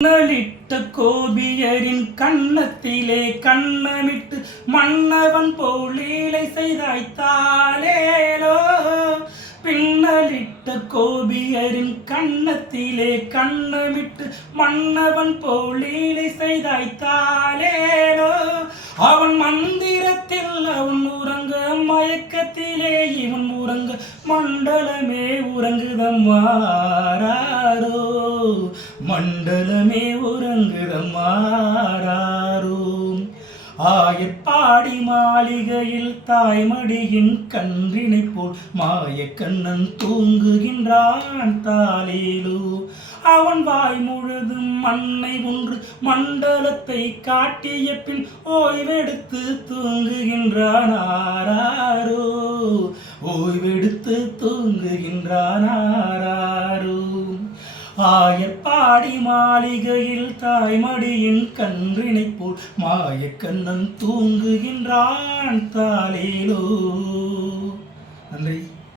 கண்ணலிட்ட கோபியரின் கண்ணத்திலே கண்ணமிட்டு மன்னவன் போலீலை செய்தாய்த்தாலேலோ பின்னலிட்ட கோபியரின் கண்ணத்திலே கண்ணமிட்டு மன்னவன் போலீலை செய்தாய்த்தாலேலோ அவன் மந்திரத்தில் அவன் உறங்க மயக்கத்திலே இவன் உறங்க மண்டலமே உறங்குதம்மாறாரோ மண்டலமே உறங்குதம்மாறாரோ? ஆயப்பாடி மாளிகையில் தாய்மடியின் கன்றினை போல் மாயக்கண்ணன் தூங்குகின்றான் தாலேலோ அவன் வாய் முழுதும் மண்ணை ஒன்று மண்டலத்தை காட்டிய பின் ஓய்வெடுத்து தூங்குகின்றான் ஆராரோ ஓய்வெடுத்து தூங்குகின்றான் ஆயப்பாடி மாளிகையில் தாய்மடியின் கன்றினை போல் மாயக்கண்ணன் தூங்குகின்றான் தாலேலோ நன்றி.